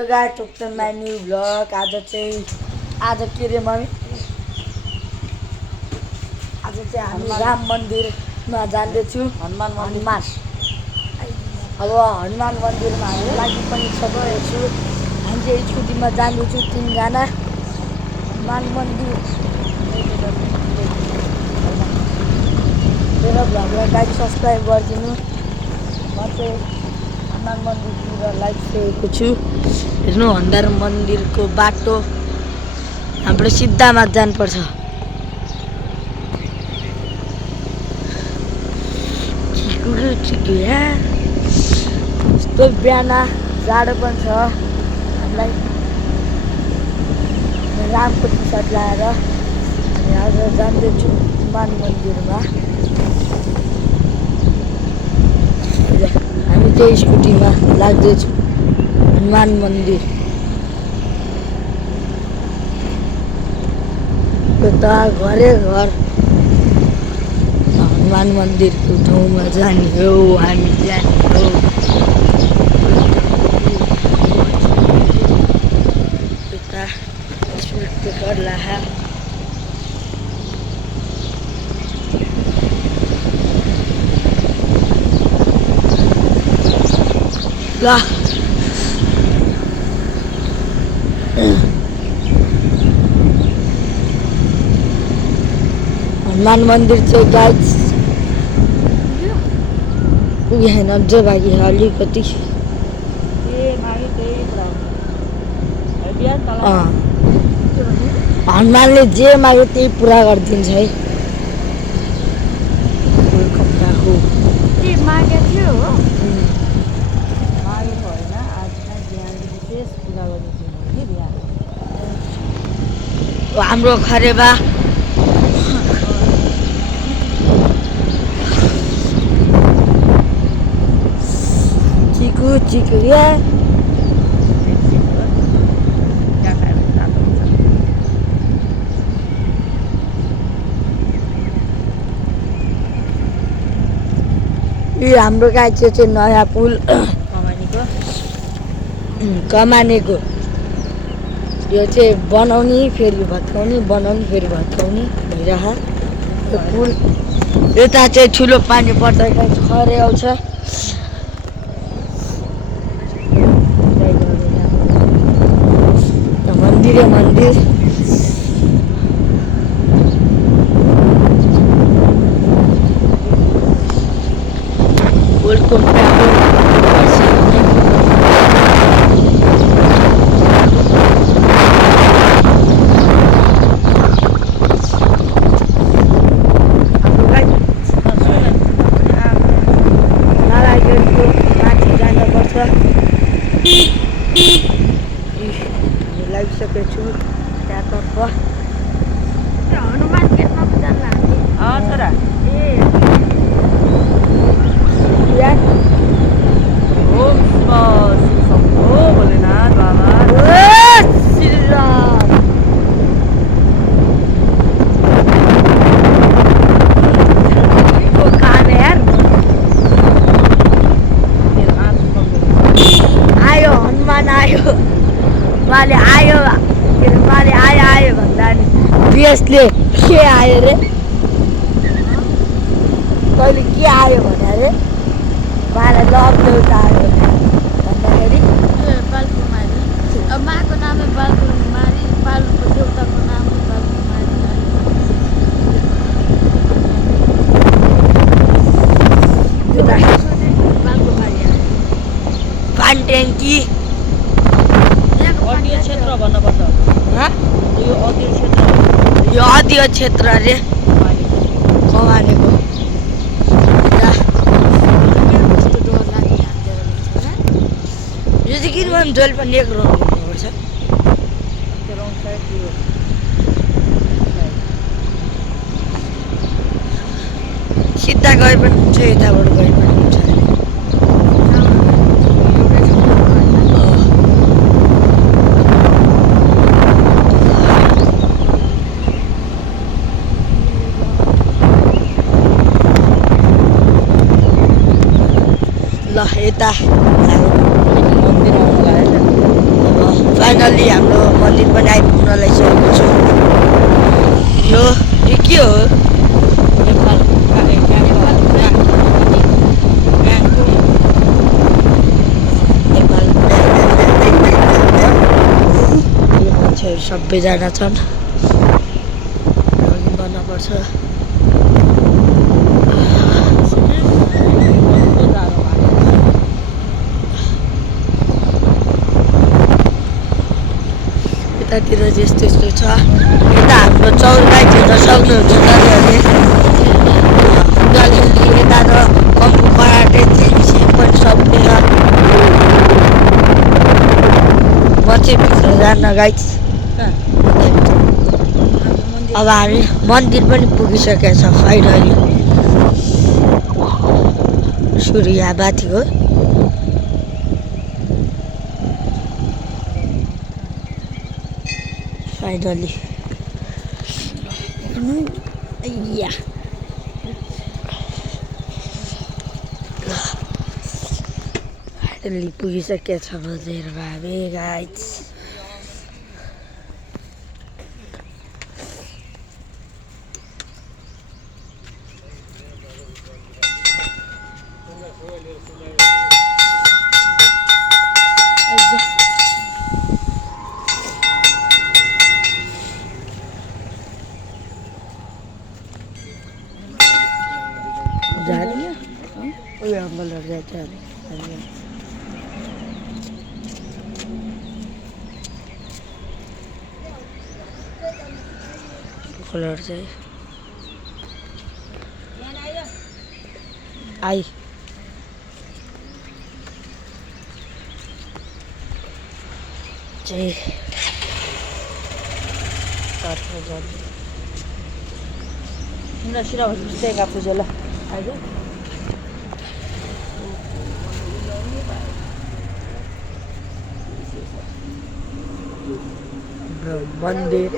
Hello guys, टुक्टन my new vlog. आज के रे मम्मी, आज चाहिँ हामी राम मन्दिरमा जाँदैछु। हनुमान अब हनुमान मन्दिरमा हामी लागि पनि सकिरहेछु। हामी चाहिँ स्कुटीमा जाँदैछु 3 जना हनुमान मन्दिर। मेरो भ्लगलाई गाइस सब्सक्राइब गरिदिनु। म चाहिँ हनुमान मन्दिरतिर लागिसकेको छु। हेर्नु हनुमान मन्दिरको बाटो हाम्रो सिद्धामा जानुपर्छ। यस्तो बिहान जाडो पनि छ। हामीलाई रामको टी सर्ट लगाएर हामी आज जाँदैछु हनुमान मन्दिरमा। हामी चाहिँ स्कुटीमा लाग्दैछु हनुमान मन्दिर। यता घरै घर हनुमान मन्दिरको ठाउँमा जाने हो हामी जाने हो। यता स्पिड ब्रेकर लाहा ल हनुमान मन्दिर चाहिँ गाइस पुगेन अझै बाँकी अलिकति। हनुमानले जे माग्यो त्यही पुरा गरिदिन्छ है। कपडा हो मागेको थियो हो, मागेको होइन। आज चाहिँ बिहान विशेष पुरा गरिदिनु कि बिहान हाम्रो खरेबा चिकु या यो हाम्रो गाई चाहिँ नयाँ पुल कमानेको यो चाहिँ बनाउने फेरि भत्काउने बनाउने फेरि भत्काउने भइरह यो पुल। यता चाहिँ ठुलो पानी पर्दा खरे आउँछ। मन्दिरै मन्दिर वेलकम लागिसकेछु त्यहाँतर्फ। हनुमान गेटमा पो जानु लाग्यो। छोरा ए भोलेनाथ बाबा आयो हनुमान आयो। उहाँले आयो भन्दा नि बिएसले के आयो रे, कहिले के आयो भने अरे उहाँलाई लभ देउता आयो भन्दाखेरि बालकुमारी। अब माको नामै बालकुमारी, बालको देउताको नाम बालकुमारी। बालकुमारी पानी ट्याङ्की क्षेत्र भन्नुपर्छ। यो अध्यय क्षेत्र, यो अध्यय क्षेत्र अरे कमानेको। यो चाहिँ किनभने जहिले पनि एक रङ हुनुपर्छ। सिधा गए पनि हुन्छ, यताबाट गए पनि हुन्छ। ल यता मन्दिर आउनु लाग्यो। फाइनल्ली हाम्रो मन्दिर पनि आइपुग्न लागिसकेको छ यो के हो नेपाल नेपाल यो मान्छेहरू सबैजना छन् लगिन गर्नुपर्छ यतातिर चाहिँ यस्तो यस्तो छ यता हाम्रो चौरबाई हेर्न सक्नुहुन्छ तपाईँहरूले यता त कम्पु कराटे चाहिँ पनि सक्दैन म चाहिँ भित्र जान्न गाइस अब हामी मन्दिर पनि पुगिसकेको छ फाइनली सूर्य बाती हो फाइनली फाइनली पुगिसकेको छ मन्दिर भाबे गाइस उयो अङ्कलहरू जान्छ अङ्कलहरू चाहिँ आई चाहिँ Mira, Shira, você tem a lá. Aí, मन्दिर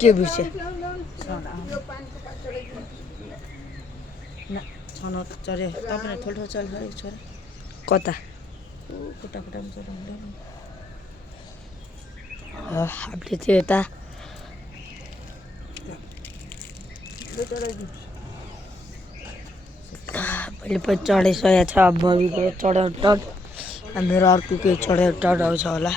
के विषय छनक चढ्यो तपाईँलाई ठुल्ठुलो चढ्यो छोरा कता खुट्टा खुट्टामा चढाउँदैन हामीले चाहिँ यता मैले पनि चढाइसकेको छ अब मम्मीको चढाउनु मेरो अर्को केही चढाउँछ होला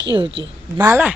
के हो त्यो माला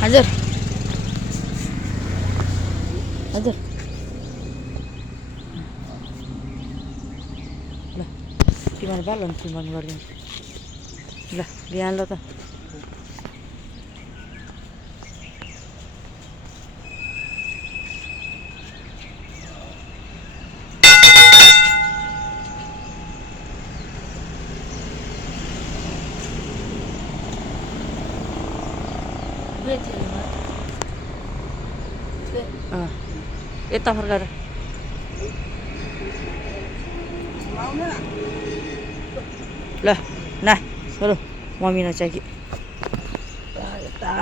हजुर हजुर ल तिमीहरू बाल तिमीहरू गरिदिनु ल बिहान ल त यता फर्काएर ल ना चलो मम्मी नचाहि कि यता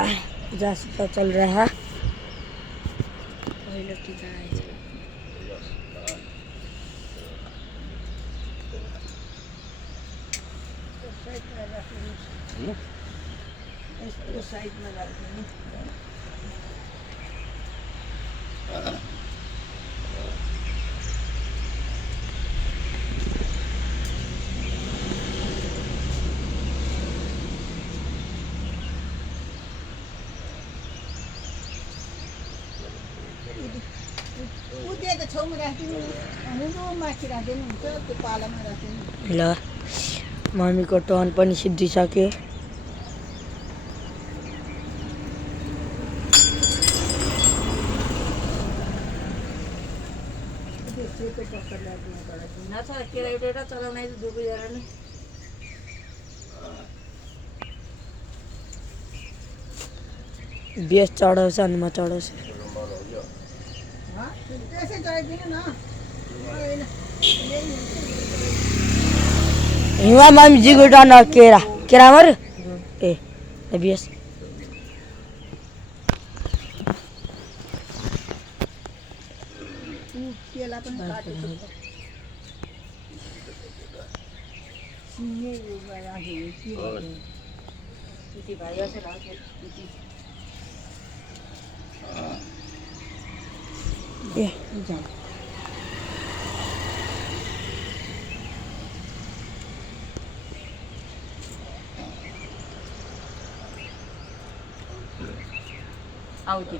पूजा सूजा चल रहा है पहिलो टीका आएछ यस्तो साइडमा राख्नु उद्याएको छेउमा राखिदिनु हुनु माथि राखिदिनु हुन्छ त्यो पालामा राखिदिनु ल मम्मीको टर्न पनि सिद्धिसक्यो एउटा चलाउन दुबईजना नै बेस चढाउँछ अनि म चढाउँछु त्यसै चढाइदिनु न हिवा मम्मी जिगो डन केरा केरा मर ए बेस केला पनि काटेको ए आउँथ्यो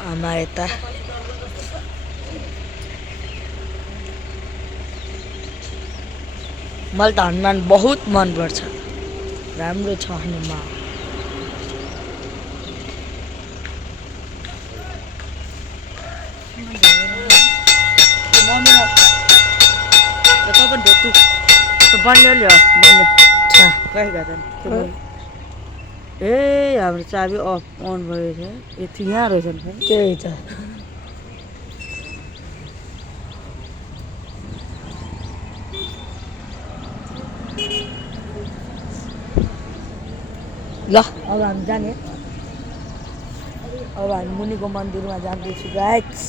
आमा यता मलाई त हनुमान बहुत मनपर्छ राम्रो छ हनुमान ए हाम्रो चाबी अफ अन भएको छ यति यहाँ रहेछ नि त्यही छ ल अब हामी जाने अब हामी मुनिको मन्दिरमा जाँदैछु गाइस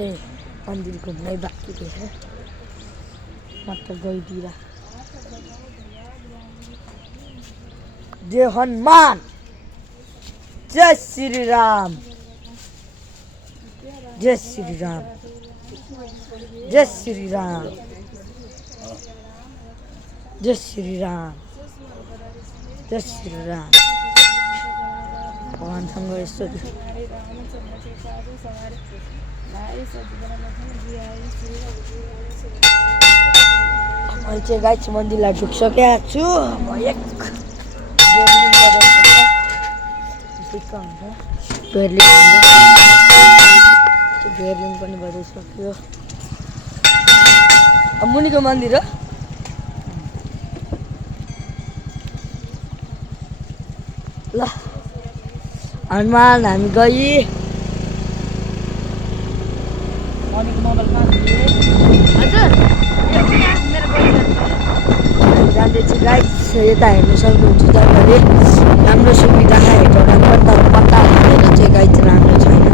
ए मन्दिर घुम्नै बाँकी रहेछ म त गइदिएर जय हनुमान जय श्री राम जय श्री राम जय श्री राम जय श्री राम जय श्री राम भगवान्सँग यस्तो मैले चाहिँ गाइस मन्दिरलाई ढुकिसकेको छु म एक बेर्लिङ पनि भइसक्यो अब मुनिको मन्दिर हो ल हनुमान हामी गई जाँदैछु गाइस यता हेर्नु सक्नुहुन्छ तपाईँले राम्रो सुविधा हेरेर तर पत्ता हालेर चाहिँ गाइस राम्रो छैन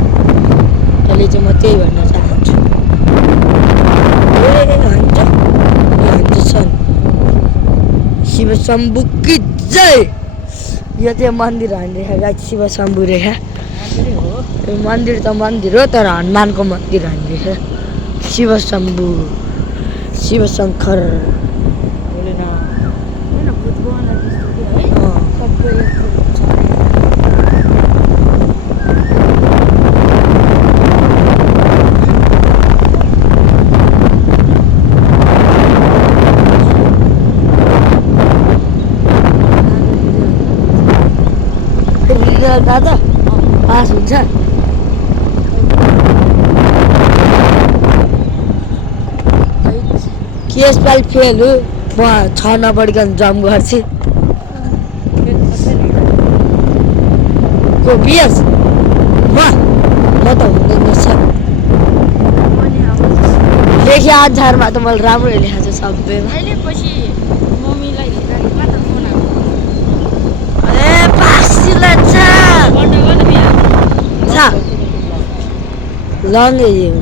अहिले चाहिँ म त्यही भन्न चाहन्छु हान्छ छन् शिव शम्भु की जय यो चाहिँ मन्दिर हान्दैछ गाइस शिव शम्भु रेखा यो मन्दिर त मन्दिर हो तर हनुमानको मन्दिर हान्दैछ शिव शम्भु शिव शङ्कर दादा पास हुन्छ के यसपालि फेल हो म 6 नपढिकन जम्प गर्छु को बिएस म त हुँदैन सर लेखे आधारमा त मैले राम्रै लेखाएको छु सबैमा अहिले पछि मम्मीलाई हेरेर मात्र फोन आएको ए पास दिन्छ लङ एरिया हो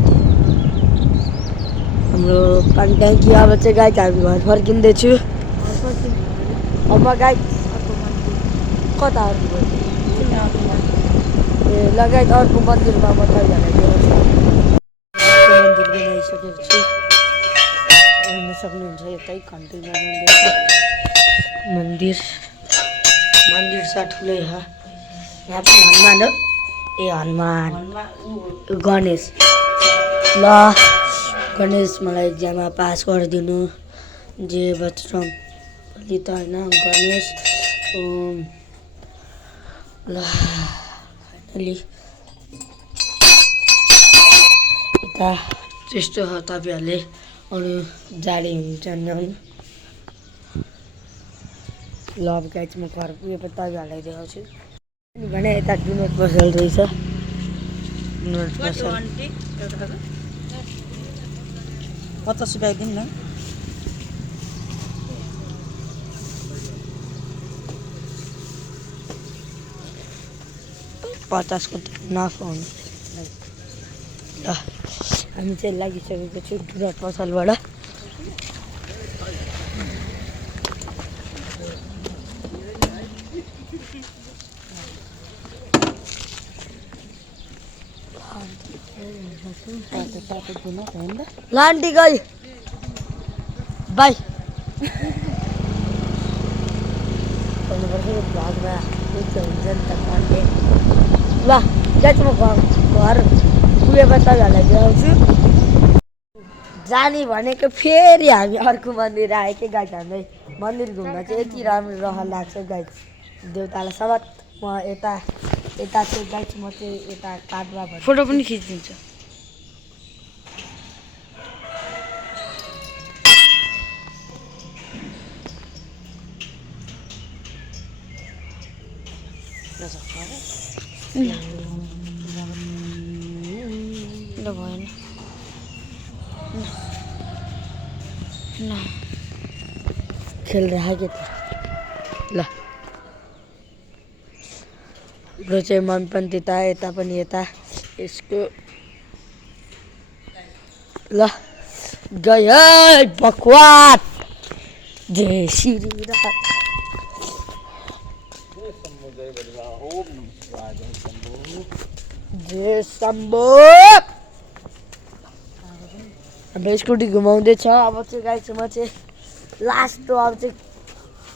हाम्रो पानी ट्याङ्की अब चाहिँ गाई हामी घर फर्किँदैछु अब म गाई कता ए लगायत अर्को मन्दिरमा म तपाईँहरूलाई मन्दिर बनाइसकेको छु हेर्न सक्नुहुन्छ यतै घन्टुलमा मन्दिर मन्दिर छ ठुलै छ यहाँ पनि हनुमान हो ए हनुमान गणेश ल गणेश मलाई एक्जाममा पास गरिदिनु जे बजरङ बली त होइन गणेश ओम ल फाइनली यता त्यस्तो हो तपाईँहरूले अरू जाडी हुन्छ नि ल अब गाई चाहिँ म घर पुगेपछि तपाईँहरूलाई देखाउँछु भने यता डुनट पसल रहेछ डुनट पसल 50 रुपियाँ दिउँ न 50 को त नाफा हुनु ल हामी चाहिँ लागिसकेको छु डुनट पसलबाट ल आन्टी गई बाई भन्नुपर्छ भ्लगमा हुन्छ नि त कन्टेन्ट ल चाहिँ म घर पुगेपछि तपाईँहरूलाई देखाउँछु जाने भनेको फेरि हामी अर्को मन्दिर आयो कि गाई हामीलाई मन्दिर घुम्न चाहिँ यति राम्रो रहर लाग्छ गाई देउतालाई सबत म यता चाहिँ गाई म चाहिँ यता काठमा फोटो पनि खिचिदिन्छु ल भएन ल खेल रहा के ल हाम्रो चाहिँ मन पनि त्यता यता पनि यता यसको ल गयो बकवास जय श्री राम जय शम्भु हाम्रो स्कुटी घुमाउँदैछ अब चाहिँ गाई चाहिँ म चाहिँ लास्ट अब चाहिँ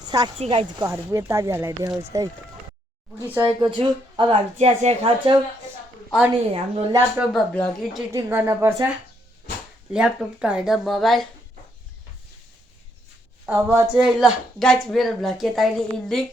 साक्षी गाई घर पुगे तपाईँहरूलाई देखाउँछ है पुगिसकेको छु अब हामी चिया खान्छौँ अनि हाम्रो ल्यापटपमा भ्लग एडिटिङ गर्नुपर्छ ल्यापटप त होइन मोबाइल अब चाहिँ ल गाई मेरो भ्लग यता अहिले इन्डिङ